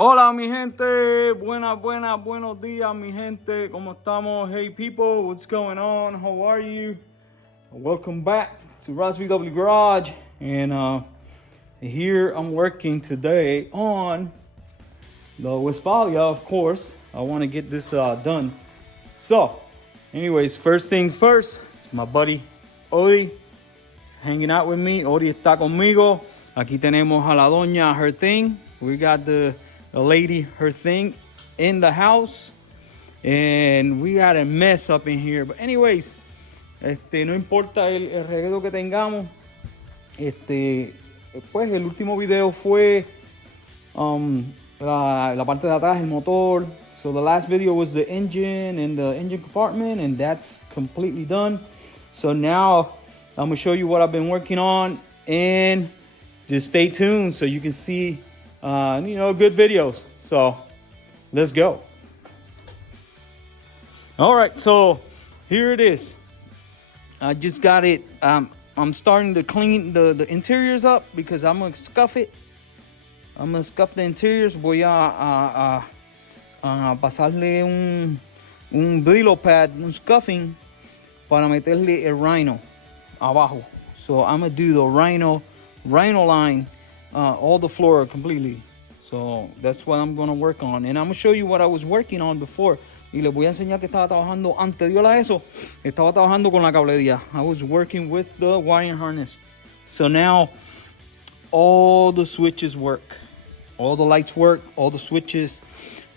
Hola mi gente, buenos días mi gente, ¿cómo estamos? Hey people, what's going on? How are you? Welcome back to VW Garage, and here I'm working today on the Westfalia, of course. I want to get this done. So, anyways, first things first, it's my buddy Odi. He's hanging out with me. Odi está conmigo. Aquí tenemos a la doña, her thing. We got the lady, her thing, in the house, and we got a mess up in here. But anyways, no importa el reguero que tengamos. Pues el último video fue la parte de atrás, el motor. So the last video was the engine and the engine compartment, and that's completely done. So now I'm gonna show you what I've been working on, and just stay tuned so you can see good videos. So let's go. All right, so here it is. I just got it. I'm starting to clean the interiors up because I'm gonna scuff it. I'm gonna scuff the interiors. Voy a pasarle un Brillo pad, un scuffing, para meterle el rhino abajo. So I'm gonna do the rhino line, all the floor completely. So that's what I'm gonna work on, and I'm gonna show you what I was working on before. Y les voy a enseñar que estaba trabajando anterior a eso. Estaba trabajando con la cablería. I was working with the wiring harness. So now all the switches work, all the lights work, all the switches.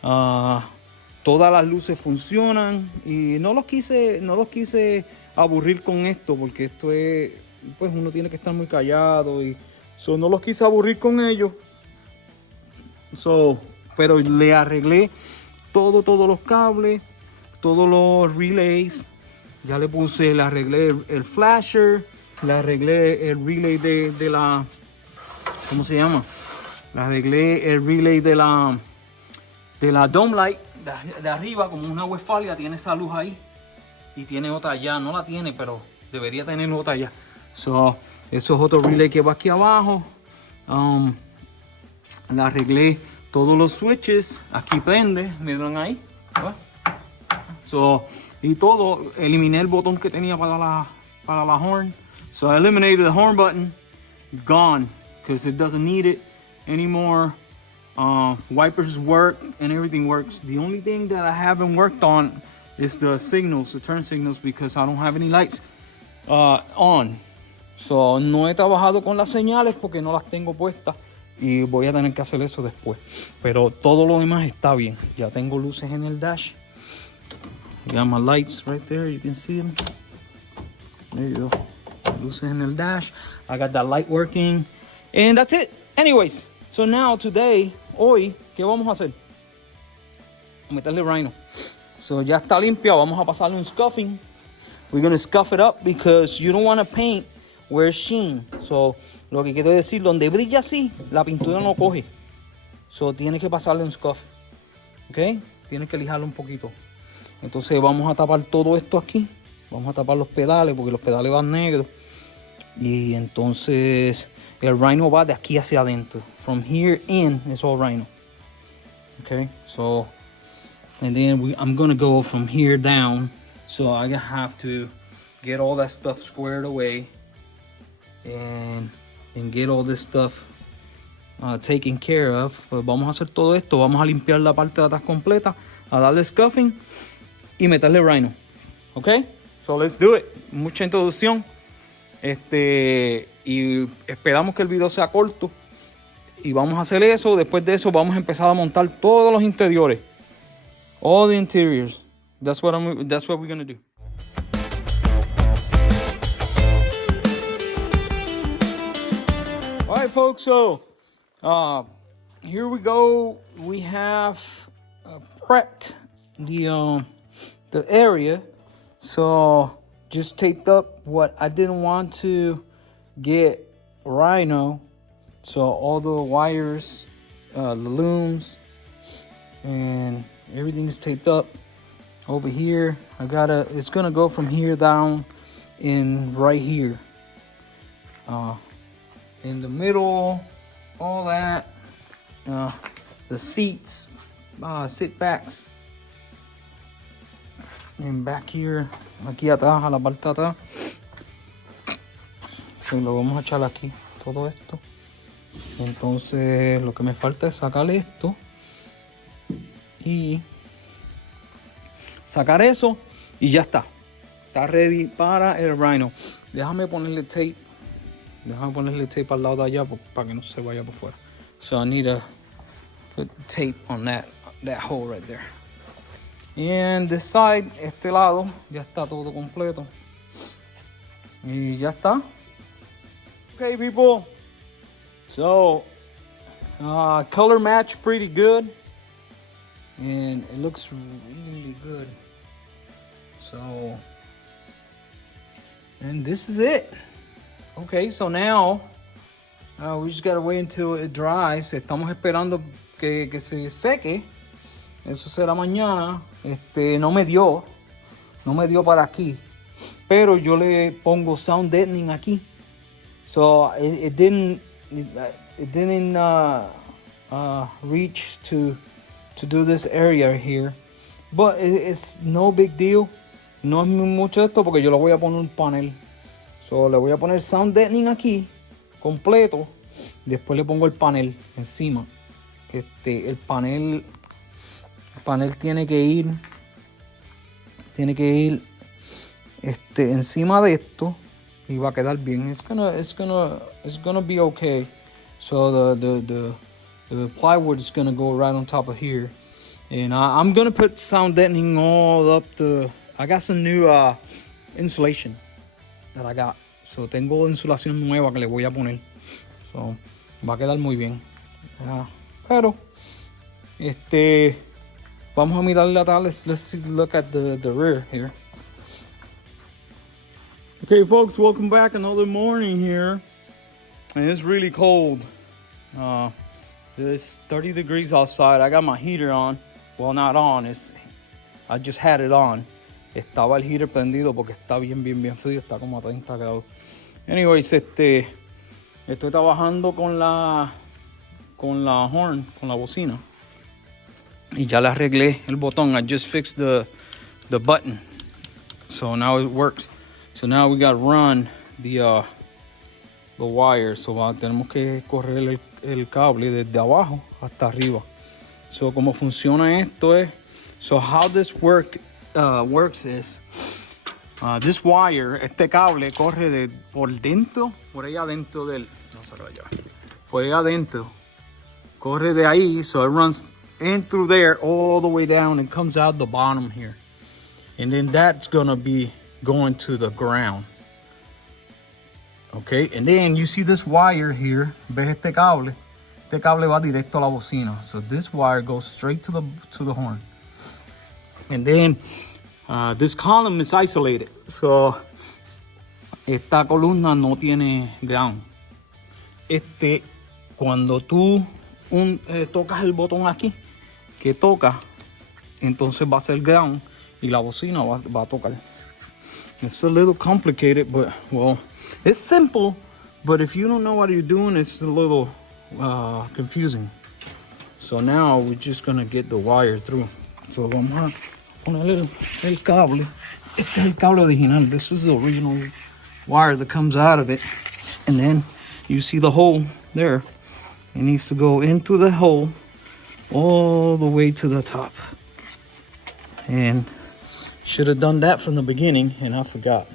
Todas las luces funcionan, y no los quise aburrir con esto, porque esto es, pues uno tiene que estar muy callado, y no los quise aburrir con ellos. Pero le arreglé todos los cables, todos los relays. Ya le arreglé el flasher, le arreglé el relay de la, ¿cómo se llama? Le arreglé el relay de la dome light de arriba, como una Westfalia, tiene esa luz ahí y tiene otra allá. No la tiene, pero debería tener otra allá. Eso es otro relay que va aquí abajo. Le arreglé todos los switches. Aquí prende, miren ahí. Y todo, eliminé el botón que tenía para la horn. So I eliminated the horn button. Gone, because it doesn't need it anymore. Wipers work and everything works. The only thing that I haven't worked on is the signals, the turn signals, because I don't have any lights on. So no he trabajado con las señales porque no las tengo puestas, y voy a tener que hacer eso después. Pero todo lo demás está bien. Ya tengo luces en el dash. I got my lights right there, you can see them. There you go. Luces en el dash. I got that light working, and that's it. Anyways, so now hoy, ¿qué vamos a hacer? A meterle rhino. So ya está limpia, vamos a pasarle un scuffing. We're gonna scuff it up because you don't want to paint where it's sheen. So lo que quiero decir, donde brilla así, la pintura no coge. So tienes que pasarle un scuff. ¿Ok? Tienes que lijarlo un poquito. Entonces vamos a tapar todo esto aquí. Vamos a tapar los pedales porque los pedales van negros. Y entonces el rhino va de aquí hacia adentro. From here in, it's all rhino. Okay, so, and then I'm gonna go from here down. So I have to get all that stuff squared away and get all this stuff taken care of. Pues vamos a hacer todo esto. Vamos a limpiar la parte de atrás completa, a darle scuffing y meterle rhino. Okay, so let's do it. Mucha introducción. Y esperamos que el video sea corto. Y vamos a hacer eso. Después de eso vamos a empezar a montar todos los interiores. All the interiors. That's what we're gonna do. All right, folks. So here we go. We have prepped the area. So just taped up what I didn't want to get rhino. So all the wires, the looms, and everything's taped up. Over here, it's gonna go from here down in right here. In the middle, all that. seats, sit backs. And back here, aquí atrás, a la parte de atrás. So, lo vamos a echar aquí, todo esto. Entonces lo que me falta es sacar esto y sacar eso y ya está. Está ready para el Rhino. Déjame ponerle tape al lado de allá para que no se vaya por fuera. So I need to put tape on that hole right there. And this side, este lado, ya está todo completo. Y ya está. Okay, people. So, color match pretty good. And it looks really good. So, and this is it. Okay, so now we just gotta wait until it dries. Estamos esperando que se seque. Eso será mañana. No me dio para aquí. Pero yo le pongo sound deadening aquí. So it didn't reach to do this area here. But it's no big deal. No es mucho esto porque yo le voy a poner un panel. So le voy a poner sound deadening aquí completo. Después le pongo el panel encima. El panel tiene que ir encima de esto y va a quedar bien. It's gonna be okay. So the plywood is gonna go right on top of here, and I'm gonna put sound deadening all up I got some new insulation that I got. So tengo insulación nueva que le voy a poner. So va a quedar muy bien. Pero vamos a mirarle atrás. Let's look at the rear here. Okay, folks, welcome back. Another morning here, and it's really cold. It's 30 degrees outside. I got my heater on. Well, not on. I just had it on. Estaba el heater prendido porque está bien frío. Está como a 30 grados. Anyways, estoy trabajando con la horn, con la bocina. Y ya le arreglé el botón. I just fixed the button. So now it works. So now we got to run the wire. So tenemos que correr el cable desde abajo hasta arriba. So como funciona esto es, so how this works is, this wire, este cable corre por allá adentro por allá adentro. Corre de ahí, so it runs in through there all the way down and comes out the bottom here. And then that's gonna be going to the ground. Okay, and then you see this wire here. ¿Ves este cable? Este cable va directo a la bocina. So this wire goes straight to the horn. And then this column is isolated. So esta columna no tiene ground. Cuando tú tocas el botón aquí, que toca, entonces va a ser ground y la bocina va a tocar. It's a little complicated, but well, it's simple. But if you don't know what you're doing, it's a little confusing. So now we're just gonna get the wire through. So vamos a poner el cable. Este es el cable original. This is the original wire that comes out of it. And then you see the hole there. It needs to go into the hole all the way to the top. And should have done that from the beginning, and I forgot.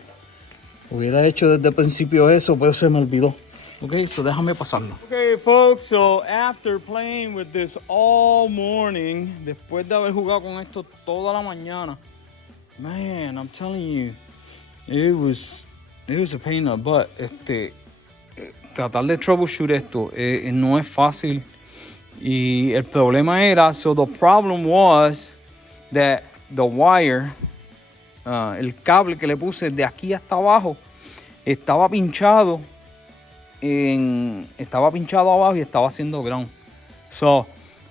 Hubiera hecho desde el principio eso, pero se me olvidó. Okay, so déjame pasarlo. Okay, folks, so after playing with this all morning, después de haber jugado con esto toda la mañana, man, I'm telling you, it was a pain in the butt. Tratar de troubleshoot esto no es fácil. Y el problema era, so the problem was that the wire, el cable que le puse de aquí hasta abajo, estaba pinchado abajo y estaba haciendo ground. So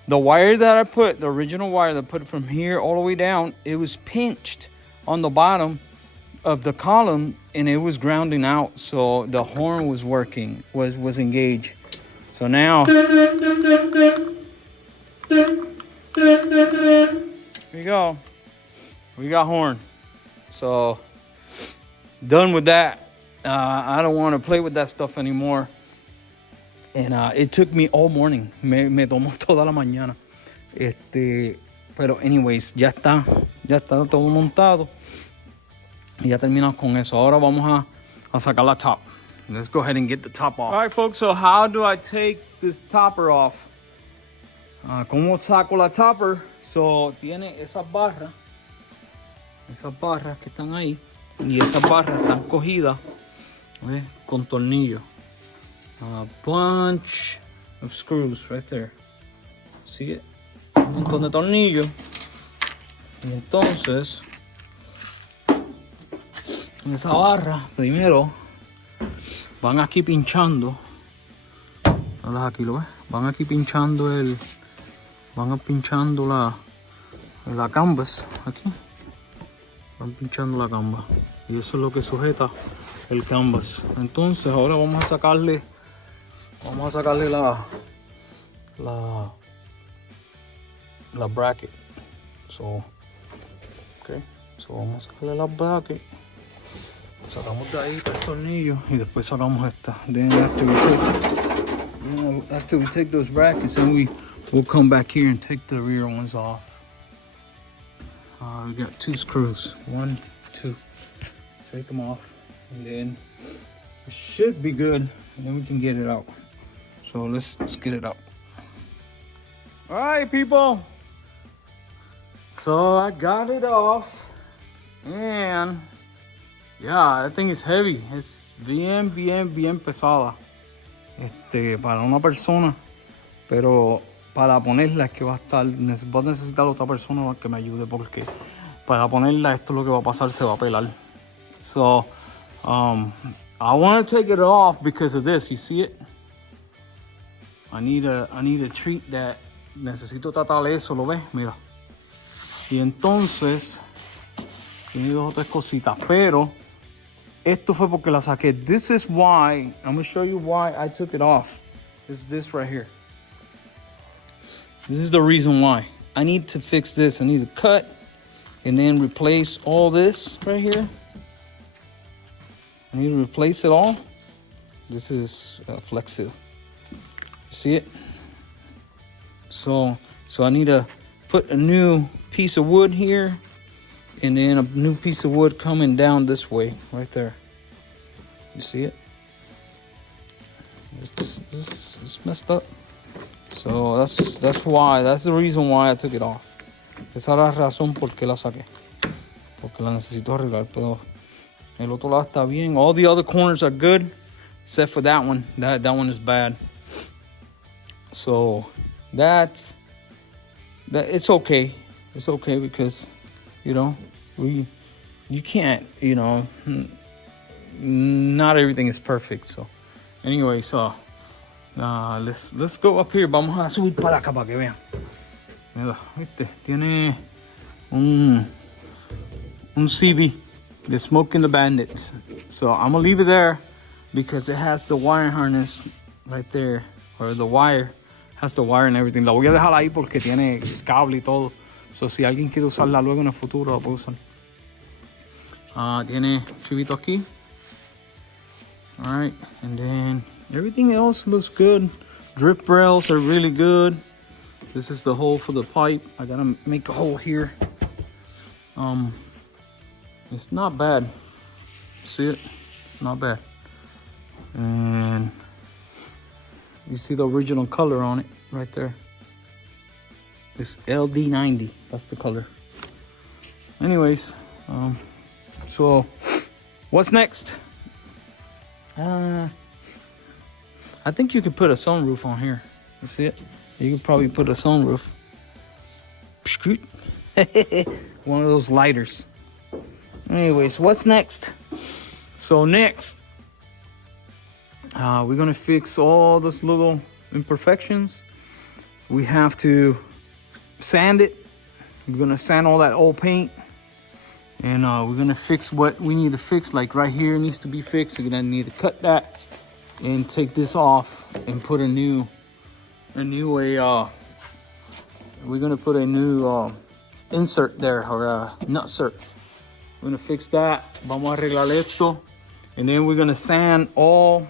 the wire that I put, the original wire that I put from here all the way down, it was pinched on the bottom of the column and it was grounding out. So the horn was working, was engaged. So now, go. We got horn. So, done with that. I don't want to play with that stuff anymore. And it took me all morning. Me tomó toda la mañana. Pero anyways, ya está todo montado. Y ya terminamos con eso. Ahora vamos a sacar la top. Let's go ahead and get the top off. All right, folks, so how do I take this topper off? ¿Cómo saco la topper? So, tiene esas barras que están ahí. Y esas barras están cogidas, ¿ves? Con tornillos. A bunch of screws right there. See it? Un montón de tornillos. Y entonces, en esa barra, primero, van aquí pinchando. Aquí lo ves. Van aquí pinchando la canvas. Aquí. Van pinchando la canvas. Y eso es lo que sujeta el canvas. Entonces, ahora vamos a sacarle la bracket. So vamos a sacarle la bracket. Sacamos de ahí el tornillo y después sacamos esta. Then after we take those brackets, then we'll come back here and take the rear ones off. We got 2 screws. 1, 2. Take them off, and then it should be good. And then we can get it out. So let's get it out. All right, people. So I got it off, and yeah, that thing is heavy. Es bien pesada. Para una persona, pero para ponerla es que va a estar, voy a necesitar otra persona que me ayude, porque para ponerla esto lo que va a pasar, se va a pelar. So I want to take it off because of this. You see it? I need a treat that. Necesito tratar eso, ¿lo ves? Mira. Y entonces tiene 2 o 3 cositas, pero esto fue porque la saqué. This is why, I'm going to show you why I took it off. It's this right here. This is the reason why. I need to fix this. I need to cut and then replace all this right here. I need to replace it all. This is flexi. See it? So I need to put a new piece of wood here, and then a new piece of wood coming down this way, right there. You see it? It's messed up. So that's why. That's the reason why I took it off. Esa es la razón por qué la saqué. Porque la necesito arreglar, pero el otro lado está bien. All the other corners are good, except for that one. That one is bad. So that it's okay. It's okay because, you know, you can't, you know, not everything is perfect. So anyway, so let's go up here. Vamos a subir para acá para que vean. Mira, ¿viste? Tiene un CB, the Smoking the Bandits. So I'm gonna leave it there because it has the wire harness right there, or the wire has the wire and everything. La voy a dejar ahí porque tiene cable y todo. So si alguien quiere usarla luego en el futuro, la puede usar. Tiene chivito aquí. All right, and then everything else looks good. Drip rails are really good. This is the hole for the pipe. I gotta make a hole here. It's not bad. See it? It's not bad. And you see the original color on it right there. It's LD90. That's the color. Anyways, so what's next? I think you could put a sunroof on here. You see it? You could probably put a sunroof. One of those lighters. Anyways, what's next? So next, we're gonna fix all those little imperfections. We have to sand it. We're gonna sand all that old paint, and we're gonna fix what we need to fix. Like right here needs to be fixed. We're gonna need to cut that and take this off and put a new we're gonna put a new insert there, or a nut cert. We're gonna fix that. Vamos a arreglar esto. And then we're gonna sand all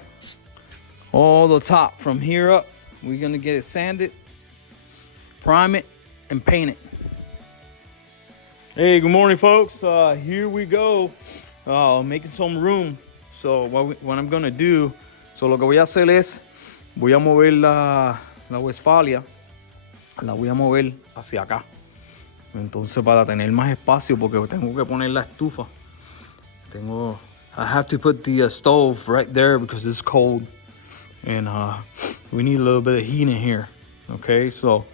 the top from here up. We're gonna get it sanded, prime it, and paint it. Hey, good morning, folks. Here we go, making some room. So what I'm gonna do, so lo que voy a hacer es, voy a mover la Westfalia, la voy a mover hacia acá. Entonces para tener más espacio, porque tengo que poner la estufa. I have to put the stove right there because it's cold, and we need a little bit of heat in here. Okay, so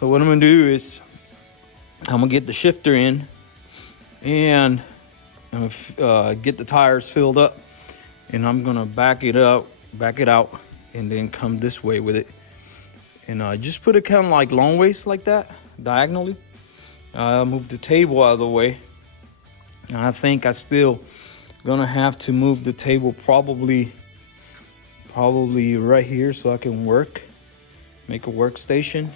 what I'm gonna do is I'm gonna get the shifter in, and I'm gonna get the tires filled up, and I'm gonna back it out, and then come this way with it, and just put it kind of like long ways like that, diagonally. Move the table out of the way. And I think I still gonna have to move the table probably right here so I can make a workstation.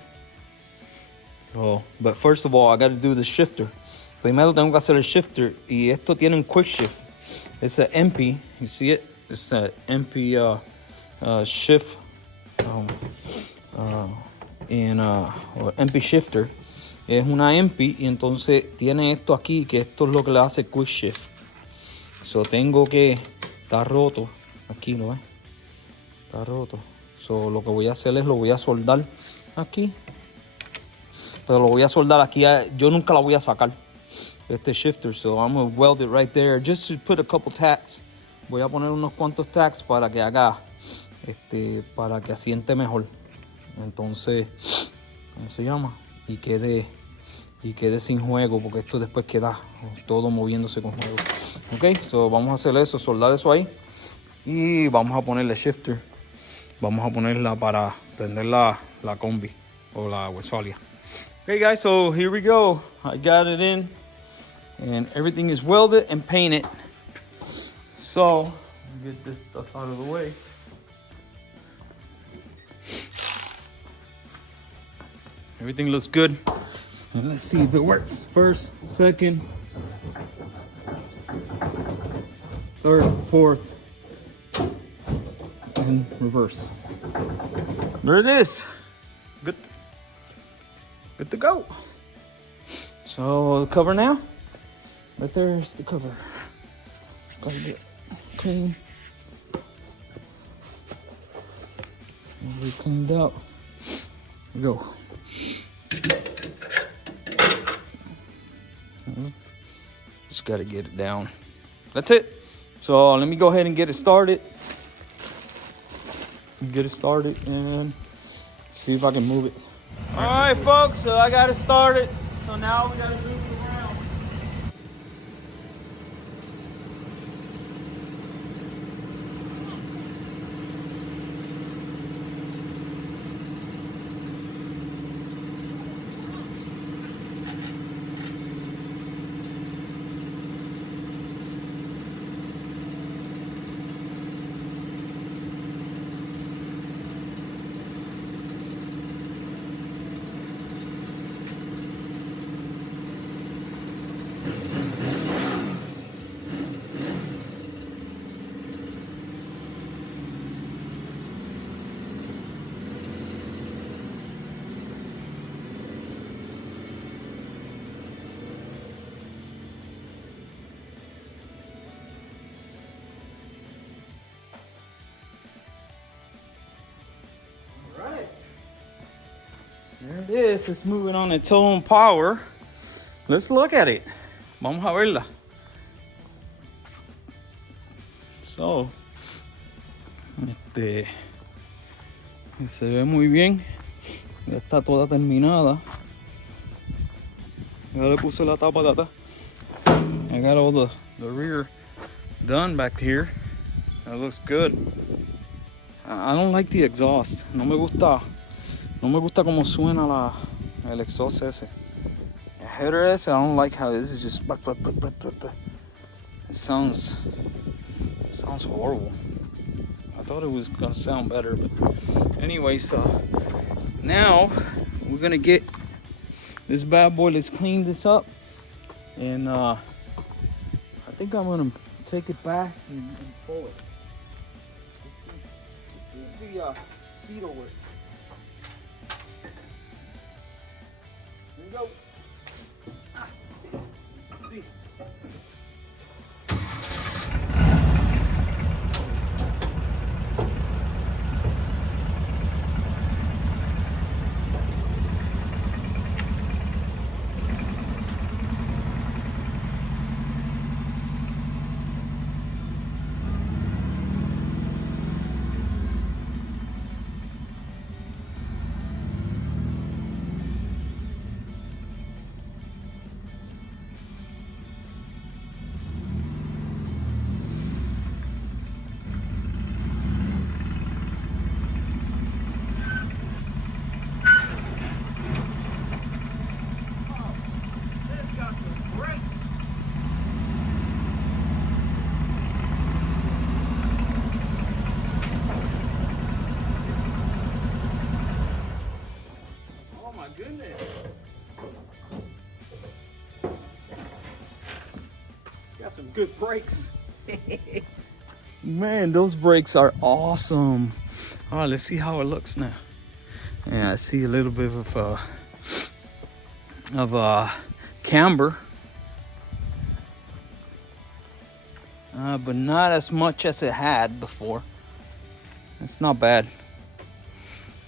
So, but first of all, I got to do the shifter. Primero tengo que hacer el shifter, y esto tiene un quick shift. It's an MP, you see it? It's an MP shift, or MP shifter. Es una MP, y entonces tiene esto aquí, que esto es lo que le hace quick shift. So tengo que, está roto, aquí no es, está roto. So lo que voy a hacer es lo voy a soldar aquí, pero lo voy a soldar aquí. Yo nunca la voy a sacar, este shifter. So I'm gonna weld it right there, just to put a couple tacks. Voy a poner unos cuantos tacks para que haga, para que asiente mejor. Entonces, ¿cómo se llama? Y quede sin juego, porque esto después queda todo moviéndose con juego. Ok, so vamos a hacer eso, soldar eso ahí, y vamos a ponerle shifter. Vamos a ponerla para prender la combi o la Westfalia. Okay guys, so here we go. I got it in, and everything is welded and painted. So get this stuff out of the way. Everything looks good. And let's see if it works. First, second, third, fourth, and reverse. There it is. Good to go. So the cover now. Right there's the cover. Gotta get clean. Really cleaned out. Here we go. Just got to get it down. That's it. So let me go ahead and get it started. And see if I can move it. All right, folks. So I got it started. So now we got to move it around. There it is. It's moving on its own power. Let's look at it. Vamos a verla. So, se ve muy bien. Ya está toda terminada. Ya le puse la tapa de atrás. I got all the rear done back here. That looks good. I don't like the exhaust. No me gusta cómo suena el exhaust ese. El header ese, I don't like how this is just It sounds horrible. I thought it was gonna sound better, but anyway, so now we're gonna get this bad boy. Let's clean this up, and I think I'm gonna take it back and pull it. Let's see if the speedo works. Here we go. Let's see. Goodness. Got some good brakes. Man, those brakes are awesome. All right, let's see how it looks now. Yeah, I see a little bit of camber, but not as much as it had before. It's not bad.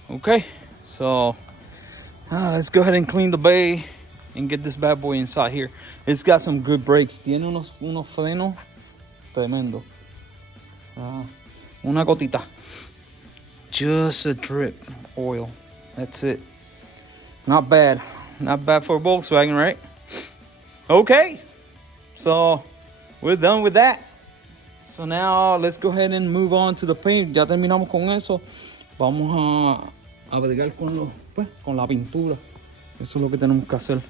Okay, so let's go ahead and clean the bay and get this bad boy inside here. It's got some good brakes. Tiene unos frenos tremendo. Una gotita. Just a drip oil. That's it. Not bad. Not bad for Volkswagen, right? Okay. So we're done with that. So now let's go ahead and move on to the paint. Ya terminamos con eso. Vamos a bregar con la pintura. Eso es lo que tenemos que hacer.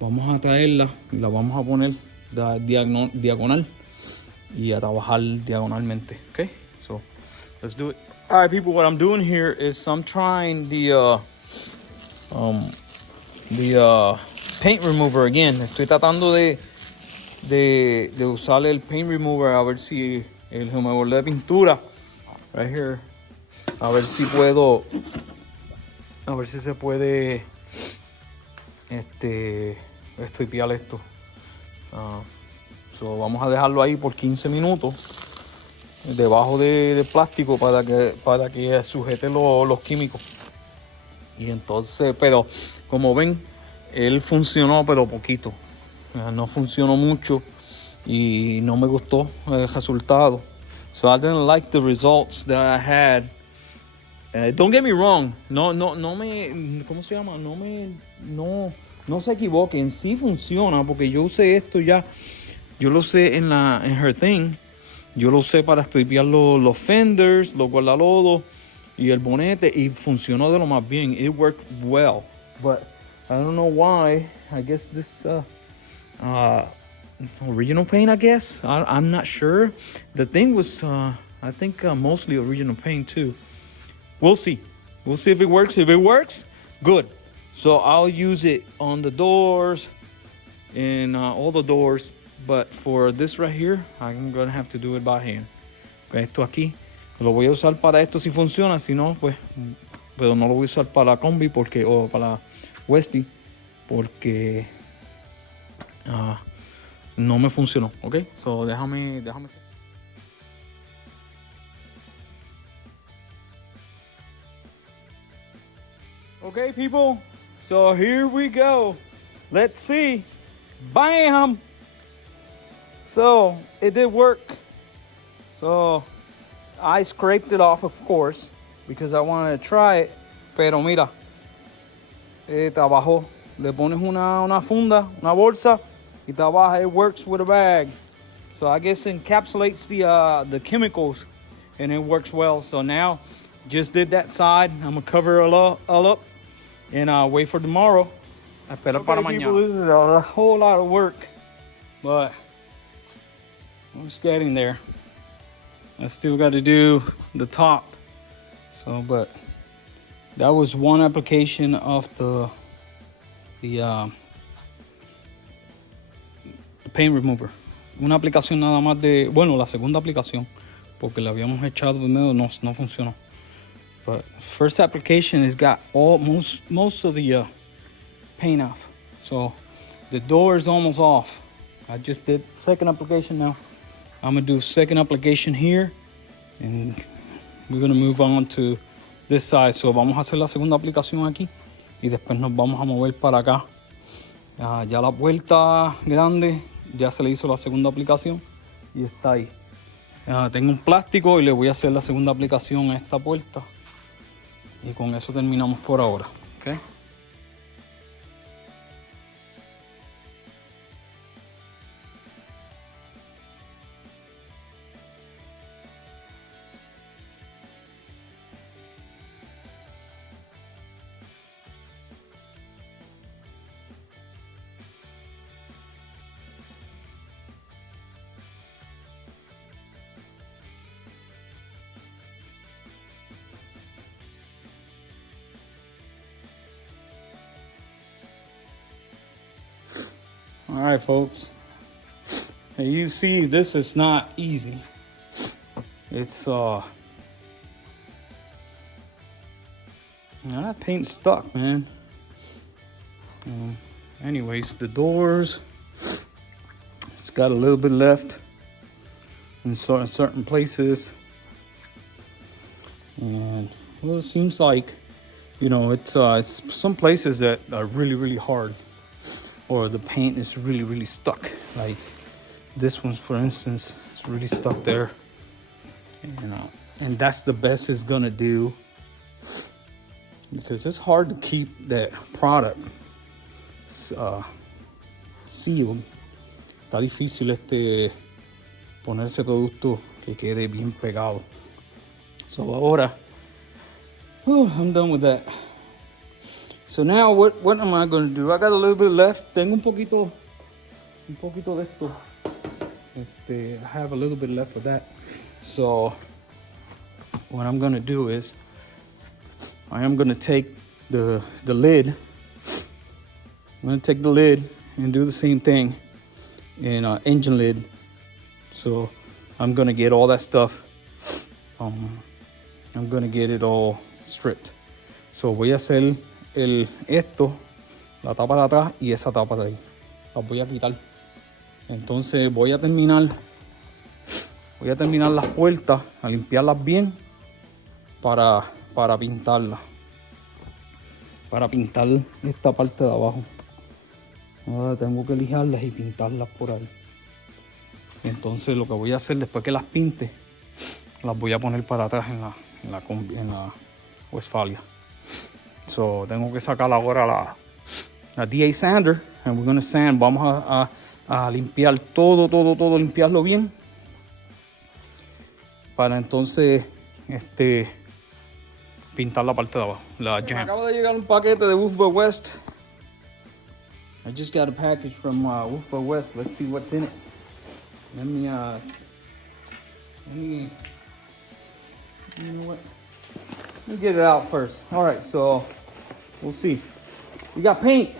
Vamos a traerla y la vamos a poner diagonal y a trabajar diagonalmente. Okay, so let's do it. All right, people, what I'm doing here is I'm trying the paint remover again. Estoy tratando de usar el paint remover a ver si el removedor de pintura right here. A ver si puedo, a ver si se puede estripear esto. So vamos a dejarlo ahí por 15 minutos debajo de plástico para que sujete los químicos. Y entonces, pero como ven, él funcionó pero poquito. No funcionó mucho y no me gustó el resultado. So I didn't like the results that I had. Don't get me wrong, no me, ¿cómo se llama? No se equivoquen, sí funciona porque yo usé esto ya, yo lo usé en her thing, yo lo usé para stripear los fenders, los guardalodos y el bonete y funcionó de lo más bien. It worked well, but I don't know why. I guess this original paint, I guess. I'm not sure. The thing was, I think mostly original paint too. We'll see. We'll see if it works. If it works, good. So I'll use it on the doors and all the doors. But for this right here, I'm gonna have to do it by hand. Esto aquí lo voy a usar para esto si funciona. Si no, pues, pero no lo voy a usar para la combi o para la Westy porque no me funcionó. Okay, so déjame. Okay, people, so here we go. Let's see. Bam! So it did work. So I scraped it off, of course, because I wanted to try it. Pero mira, trabajó. Le pones una funda, una bolsa, y trabaja. It works with a bag. So I guess it encapsulates the chemicals, and it works well. So now, just did that side. I'm gonna cover it all up. And wait for tomorrow. Espera para mañana. People, this is a whole lot of work, but I'm just getting there. I still got to do the top. So, but That was one application of the paint remover. Una aplicación nada más de, bueno, la segunda aplicación, porque la habíamos echado primero, no funcionó. But first application has got most of the paint off. So the door is almost off. I just did second application now. I'm gonna do second application here, and we're gonna move on to this side. So vamos a hacer la segunda aplicación aquí y después nos vamos a mover para acá. Ya la puerta grande ya se le hizo la segunda aplicación y está ahí. Tengo un plástico y le voy a hacer la segunda aplicación a esta puerta y con eso terminamos por ahora. Okay. All right, folks. Hey, you see, this is not easy. It's that paint's stuck, man. Anyways, the doors, it's got a little bit left in certain places, and well, it seems like, you know, it's some places that are really hard, or the paint is really stuck. Like this one, for instance, it's really stuck there, and that's the best it's gonna do, because it's hard to keep that product sealed. Está difícil poner ese producto que quede bien pegado. So ahora, I'm done with that. So now what am I going to do? I got a little bit left. Tengo un poquito de esto. I have a little bit left of that. So what I'm going to do is I am going to take the lid. I'm going to take the lid and do the same thing in engine lid. So I'm going to get all that stuff. I'm going to get it all stripped. So voy a hacer esto, la tapa de atrás y esa tapa de ahí. Las voy a quitar. Entonces voy a terminar las puertas, a limpiarlas bien para pintarlas. Para pintar esta parte de abajo. Ahora tengo que lijarlas y pintarlas por ahí. Entonces lo que voy a hacer después que las pinte, las voy a poner para atrás en la Westfalia. So tengo que sacar ahora la DA sander, and we're gonna sand. Vamos a limpiar todo, limpiarlo bien, para entonces pintar la parte de abajo, la jams. Acaba de llegar un paquete de Wolf by West. I just got a package from Wolf by West. Let's see what's in it. Let me you know what? Let me get it out first. All right, so we'll see. We got paint.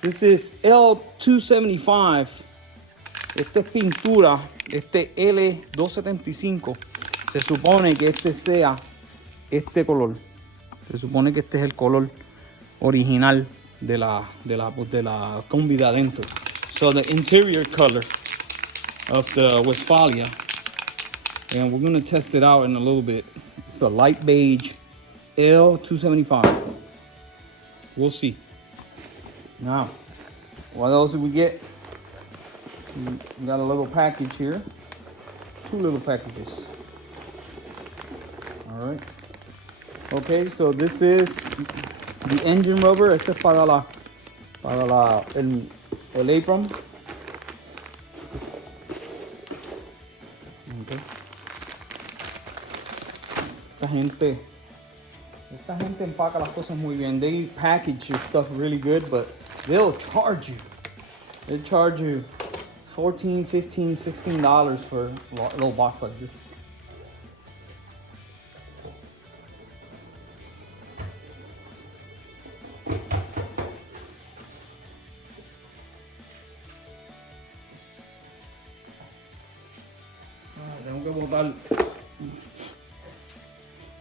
This is L275. Este es pintura. Este L275. Se supone que este sea este color. Se supone que este es el color original de la combi de adentro. So the interior color of the Westfalia. And we're gonna test it out in a little bit. It's a light beige L275. We'll see. Now, what else did we get? We got a little package here. 2 little packages. All right. Okay, so this is the engine rubber. Este es para el apron. Okay. Esta gente empaca las cosas muy bien. They package your stuff really good, but they'll charge you. They charge you $14, $15, $16 for a little box like this.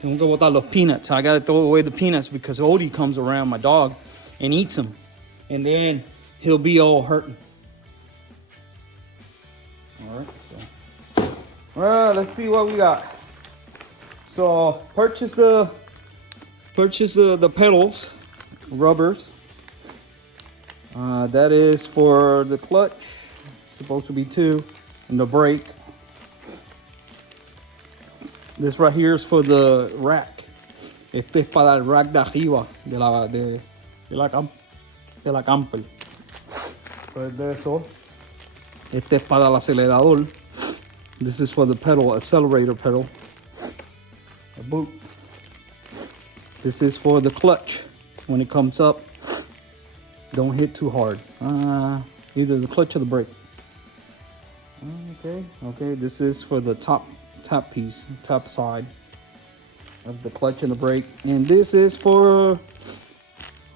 botar los peanuts. I gotta throw away the peanuts because Odie comes around, my dog, and eats them. And then he'll be all hurting. Alright, so. Alright, let's see what we got. So purchase the pedals, rubbers. That is for the clutch. Supposed to be 2, and the brake. This right here is for the rack. Este es para el rack de arriba de la camper. Después de eso, este es para el acelerador. This is for the pedal, accelerator pedal. A boot. This is for the clutch. When it comes up, don't hit too hard. Either the clutch or the brake. Okay. This is for the top piece, top side of the clutch and the brake. And this is for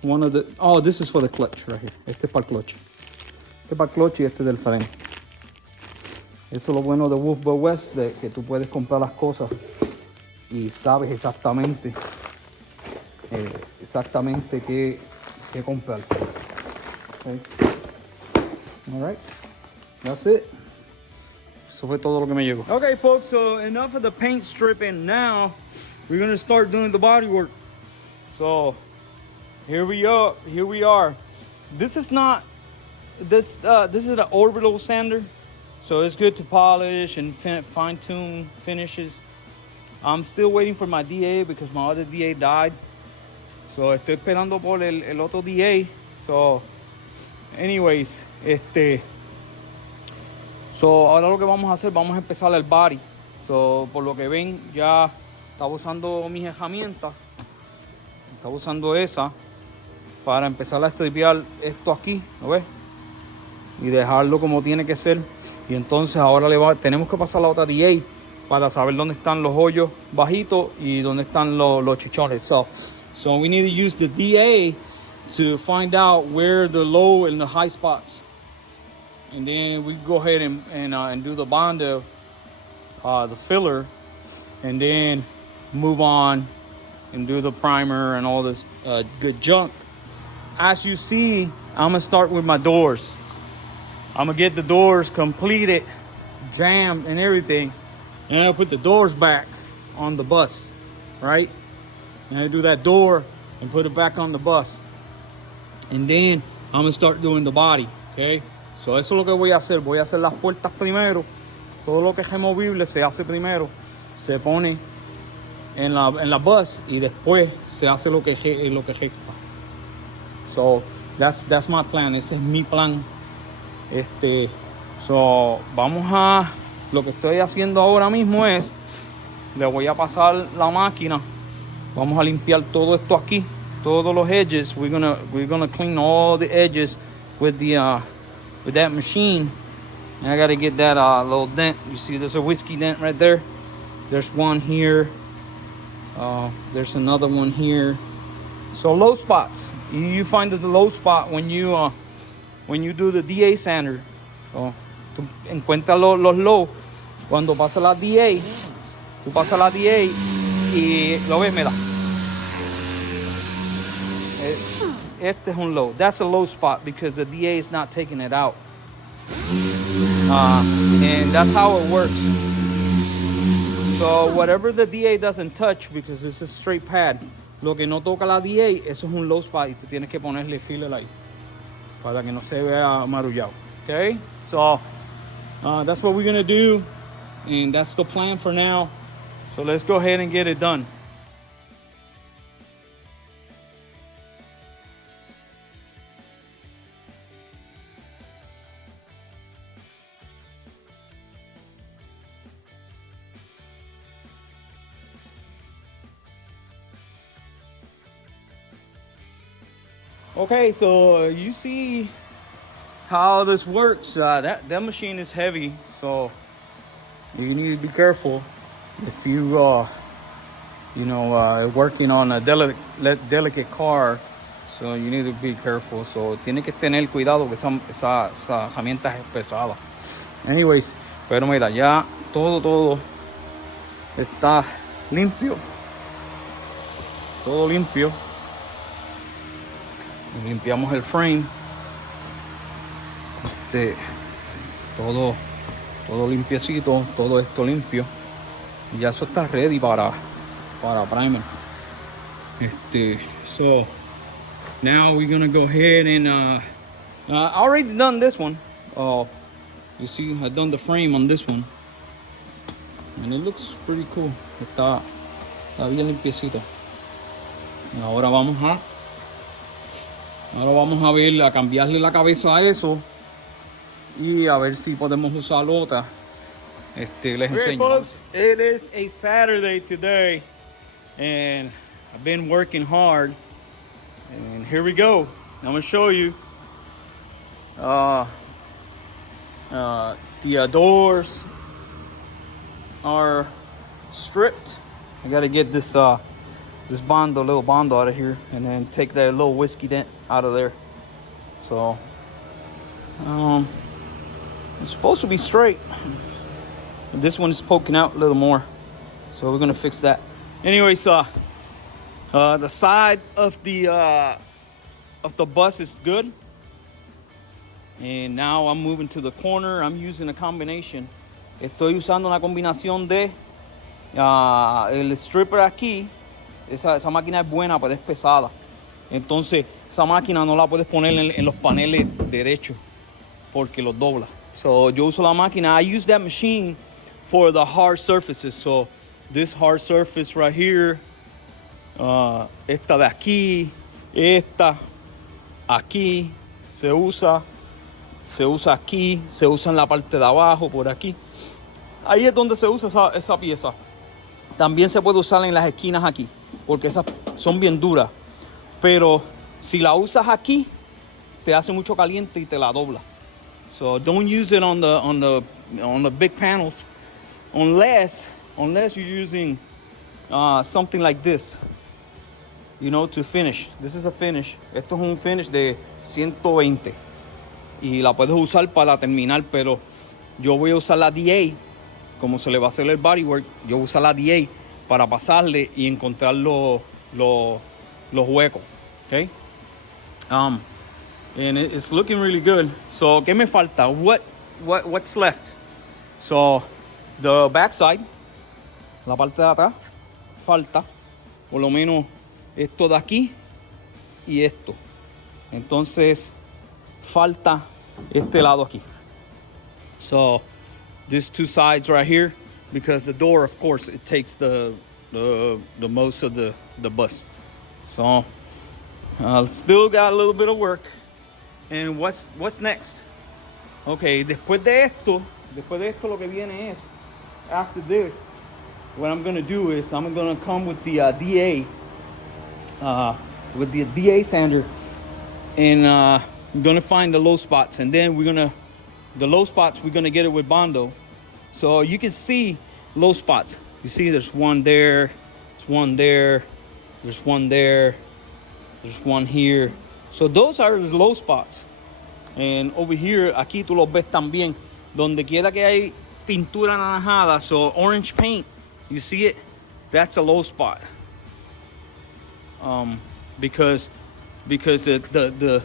one of the, this is for the clutch right here. Este es para el clutch. Este es para el clutch y este del freno. Eso es lo bueno de Wolf by West, de que tú puedes comprar las cosas y sabes exactamente qué comprar. Okay. All right, that's it. Eso fue todo lo que me llegó. Okay, folks, so enough of the paint stripping. Now we're gonna start doing the body work. So here we are. This is not this is an orbital sander, so it's good to polish and fine tune finishes. I'm still waiting for my DA because my other DA died, so estoy esperando por el otro DA. So anyways, so ahora lo que vamos a hacer, vamos a empezar el body. So por lo que ven, ya estaba usando mis herramientas. Estaba usando esa para empezar a stripear esto aquí, ¿lo ves? Y dejarlo como tiene que ser. Y entonces ahora tenemos que pasar la otra DA para saber dónde están los hoyos bajitos y dónde están los chichones. So we need to use the DA to find out where the low and the high spots. And then we go ahead and do the Bondo, the filler, and then move on and do the primer and all this good junk. As you see, I'm gonna start with my doors. I'm gonna get the doors completed, jammed and everything. And I'll put the doors back on the bus, right? And I do that door and put it back on the bus. And then I'm gonna start doing the body, okay? So eso es lo que voy a hacer. Voy a hacer las puertas primero. Todo lo que es removible se hace primero. Se pone en la bus y después se hace lo que resta. So that's my plan. Ese es mi plan. So vamos a, lo que estoy haciendo ahora mismo es, le voy a pasar la máquina. Vamos a limpiar todo esto aquí, todos los edges. We're gonna clean all the edges with that machine. And I gotta get that little dent. You see, there's a whiskey dent right there. There's one here. There's another one here. So low spots. You find the low spot when you do the DA sander. So tú encuentras los low. Cuando pasa la DA, tú pasas la DA y lo ves, mira. Este es un low. That's a low spot because the DA is not taking it out. And that's how it works. So whatever the DA doesn't touch, because it's a straight pad, lo que no toca la DA, eso es un low spot y tú tienes que ponerle filler ahí para que no se vea marullado. Okay? So that's what we're gonna do, and that's the plan for now. So let's go ahead and get it done. Okay, so you see how this works. That machine is heavy, so you need to be careful if you working on a delicate car. So you need to be careful. So tiene que tener cuidado que esa herramienta es pesada. Anyways, pero mira, ya todo está limpio, todo limpio. Limpiamos el frame, todo limpiecito, todo esto limpio, y ya eso está ready para primer. So now we're gonna go ahead and I already done this one. You see, I done the frame on this one, and it looks pretty cool. Está bien limpiecito. Y ahora vamos a ver, a cambiarle la cabeza a eso y a ver si podemos usar otra. Les enseño. Folks, it is a Saturday today, and I've been working hard, and here we go. I'm gonna show you the doors are stripped. I gotta get this little bondo out of here, and then take that little whiskey dent out of there. So it's supposed to be straight. This one is poking out a little more, so we're gonna fix that. Anyways, the side of the bus is good, and now I'm moving to the corner. I'm using a combination. Estoy usando una combinación de el stripper aquí. Esa máquina es buena, pero es pesada. Entonces, esa máquina no la puedes poner en los paneles derechos porque los dobla. So, yo uso la máquina. I use that machine for the hard surfaces. So, this hard surface right here, esta de aquí, esta, aquí, se usa aquí, se usa en la parte de abajo, por aquí. Ahí es donde se usa esa pieza. También se puede usar en las esquinas aquí, porque esas son bien duras. Pero si la usas aquí, te hace mucho caliente y te la dobla. So don't use it on the big panels, unless you're using something like this, to finish. This is a finish. Esto es un finish de 120 y la puedes usar para terminar, pero yo voy a usar la DA. Como se le va a hacer el bodywork, yo uso la DA para pasarle y encontrar los huecos. Okay? And it's looking really good. So, ¿qué me falta? What's left? So, the backside, la parte de atrás, falta por lo menos esto de aquí y esto. Entonces, falta este lado aquí. So, these two sides right here, because the door, of course, it takes the most of the bus. So still got a little bit of work. And what's next? Okay, después de esto lo que viene es, after this, what I'm gonna do is I'm gonna come with the DA, with the DA sander, and I'm gonna find the low spots, and then the low spots, we're gonna get it with Bondo. So you can see low spots. You see there's one there, there's one there, there's one there, there's one here. So those are the low spots. And over here, aquí tú los ves también. Donde quiera que hay pintura anaranjada, so orange paint, you see it? That's a low spot. Because the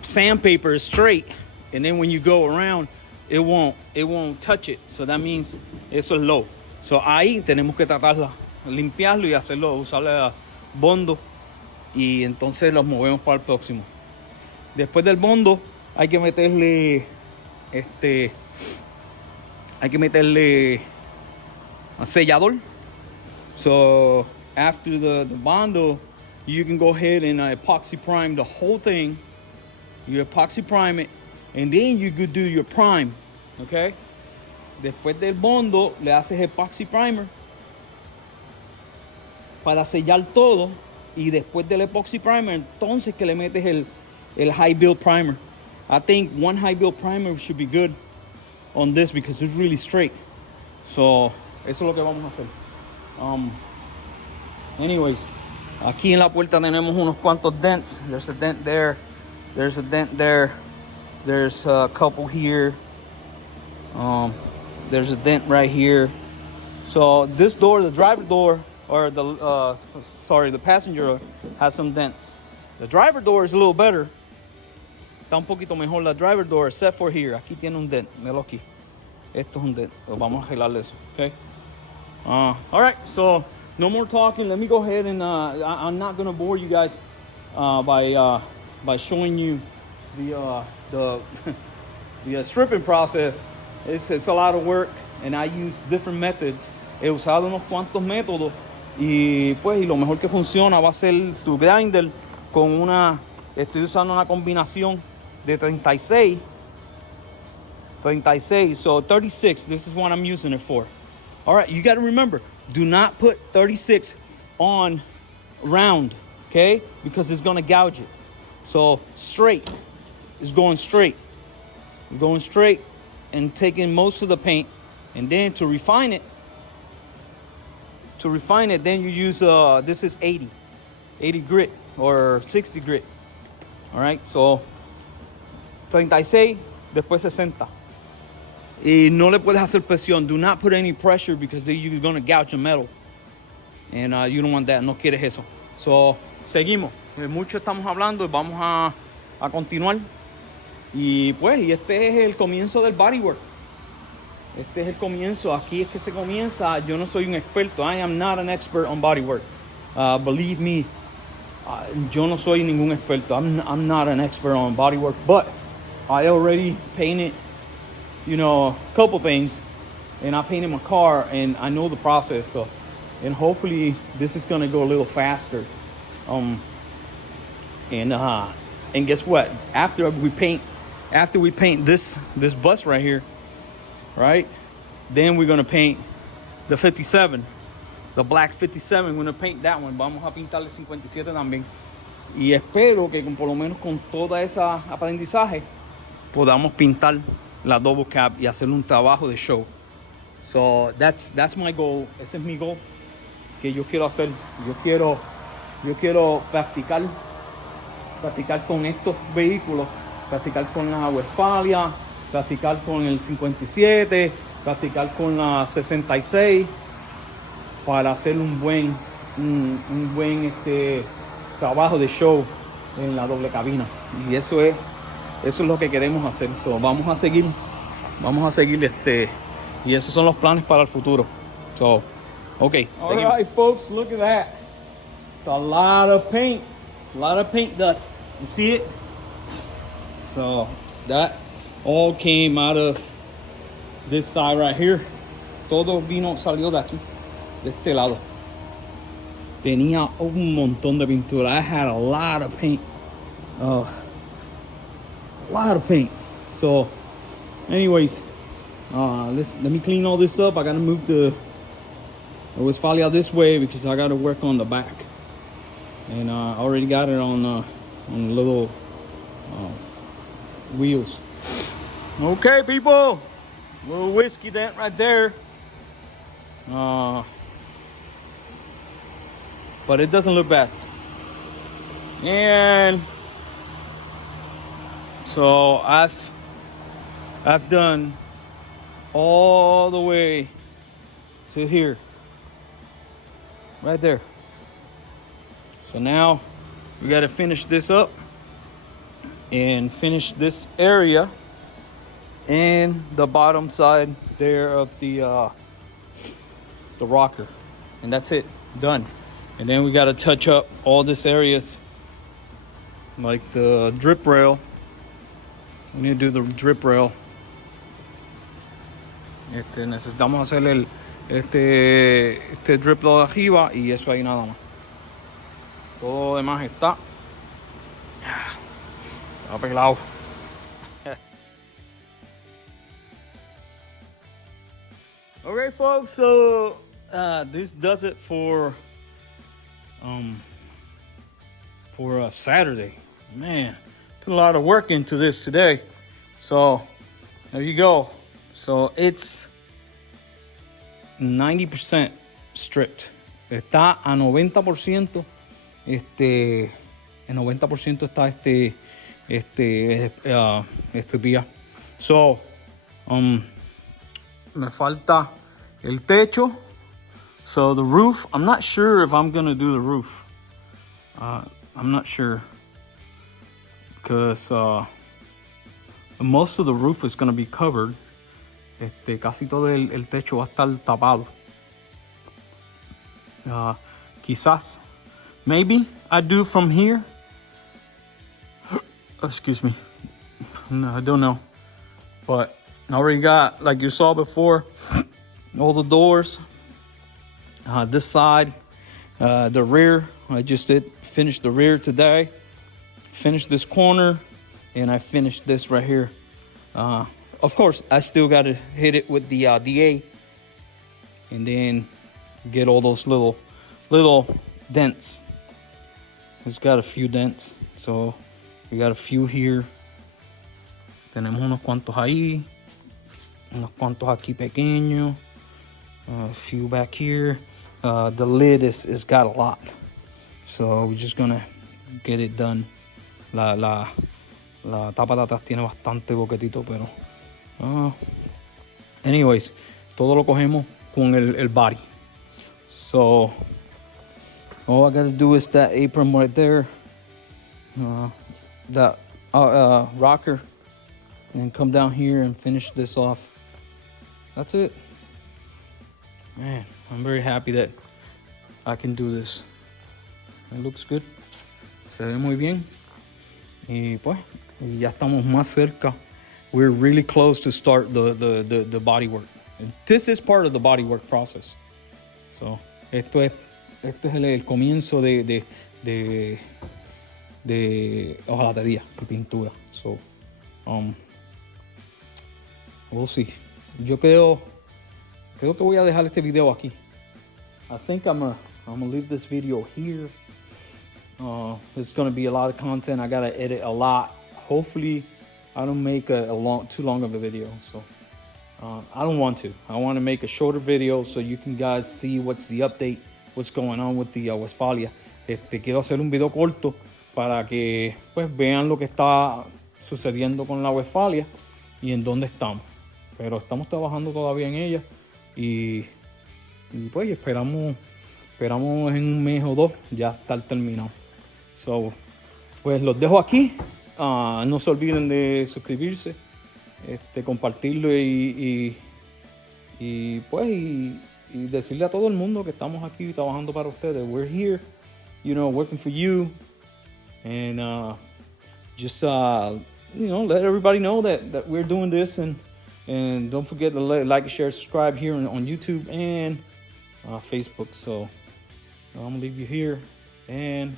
sandpaper is straight, and then when you go around, it won't touch it. So that means eso es low. So ahí tenemos que tratarla, limpiarlo y hacerlo, usarle bondo, y entonces los movemos para el próximo. Después del bondo hay que meterle sellador. So after the bondo, you can go ahead and epoxy prime the whole thing. You epoxy prime it, and then you could do your prime, okay? Después del bondo, le haces epoxy primer para sellar todo, y después del epoxy primer, entonces que le metes el high build primer. I think one high build primer should be good on this because it's really straight. So, eso es lo que vamos a hacer. Anyways, aquí en la puerta tenemos unos cuantos dents. There's a dent there. There's a dent there. There's a couple here. There's a dent right here. So this door, the driver door, or the passenger door, has some dents. The driver door is a little better. Está un poquito mejor la driver door, except for here. Aquí tiene un dent. Melo aquí. Esto es un dent. Vamos a arreglar eso. Okay. All right. So no more talking. Let me go ahead and I'm not gonna bore you guys by showing you the stripping process. It's a lot of work, and I use different methods. He usado unos cuantos métodos y pues lo mejor que funciona va a ser tu grinder con estoy usando una combinación de 36, so 36, this is what I'm using it for. All right, you got to remember, do not put 36 on round, okay? Because it's going to gouge it. So straight is going straight. You're going straight and taking most of the paint. And then to refine it, then you use, this is 80 grit or 60 grit. All right, so 36, después 60. Y no le puedes hacer presión. Do not put any pressure because then you're going to gouge the metal. And you don't want that. No quieres eso. So, seguimos. Mucho estamos hablando. Vamos a continuar. Y pues, este es el comienzo del bodywork. Este es el comienzo. Aquí es que se comienza. Yo no soy un experto. I am not an expert on bodywork. Believe me. Yo no soy ningún experto. I'm not an expert on bodywork. But I already painted, a couple things. And I painted my car. And I know the process. So, and hopefully this is going to go a little faster. And guess what? After we paint this bus right here, right? Then we're gonna paint the 57, the black 57. We're gonna paint that one. Vamos a pintarle 57 también. Y espero que por lo menos con toda esa aprendizaje podamos pintar la double cab y hacer un trabajo de show. So that's my goal. Ese es mi goal que yo quiero hacer. Yo quiero practicar con estos vehículos, practicar con la Westfalia, practicar con el 57, practicar con la 66 para hacer un buen trabajo de show en la doble cabina. Y eso es lo que queremos hacer. So, vamos a seguir y esos son los planes para el futuro. So, okay. All right, folks, look at that. It's a lot of paint dust. You see it? So that all came out of this side right here. Todo salió de aquí, de este lado. Tenía un montón de pintura. I had a lot of paint. So, anyways, let me clean all this up. I gotta move the Westfalia this way because I gotta work on the back. And I already got it on little wheels. Okay, people, little whiskey dent right there. But it doesn't look bad. And so I've done all the way to here, right there. So now we got to finish this up and finish this area and the bottom side there of the rocker, and that's it, done. And then we got to touch up all this areas like the drip rail. We need to do the drip rail. Necesitamos hacer este drip rail de arriba y eso ahí nada más. Todo lo demás está pelado. Okay, folks, so this does it for Saturday. Man, put a lot of work into this today. So there you go. So it's 90% stripped. Está a 90%. El 90% está vía. So me falta el techo So the roof, I'm not sure if I'm gonna do the roof. I'm not sure because most of the roof is gonna be covered. Casi todo el techo va a estar tapado. Quizás, maybe I do from here. Excuse me. No, I don't know. But I already got, like you saw before, all the doors. This side, the rear. I just did finish the rear today. Finished this corner, and I finished this right here. Of course, I still got to hit it with the DA, and then get all those little dents. It's got a few dents, so we got a few here. Tenemos unos cuantos ahí, unos cuantos aquí pequeños, a few back here. The lid is got a lot, so we're just gonna get it done. La tapa de atrás tiene bastante boquetito, pero anyways, todo lo cogemos con el body. So all I gotta do is that apron right there, that rocker, and come down here and finish this off. That's it. Man, I'm very happy that I can do this. It looks good. Se ve muy bien. Y pues, ya estamos más cerca. We're really close to start the body work. This is part of the body work process. So, esto es el comienzo de hojalatería y pintura. So, we'll see. Yo creo que voy a dejar este video aquí. I think I'm gonna leave this video here. It's gonna be a lot of content. I gotta edit a lot. Hopefully, I don't make too long of a video. So I don't want to. I want to make a shorter video so you can guys see what's the update, what's going on with the Westfalia. Quiero hacer un video corto para que pues vean lo que está sucediendo con la Westfalia y en dónde estamos. Pero estamos trabajando todavía en ella y pues esperamos en un mes o dos ya estar terminado. So, pues los dejo aquí. No se olviden de suscribirse, compartirlo y decirle a todo el mundo que estamos aquí trabajando para ustedes. We're here, working for you, and just let everybody know that we're doing this, and don't forget to like, share, subscribe here on YouTube and Facebook. So I'm gonna leave you here, and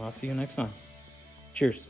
I'll see you next time. Cheers.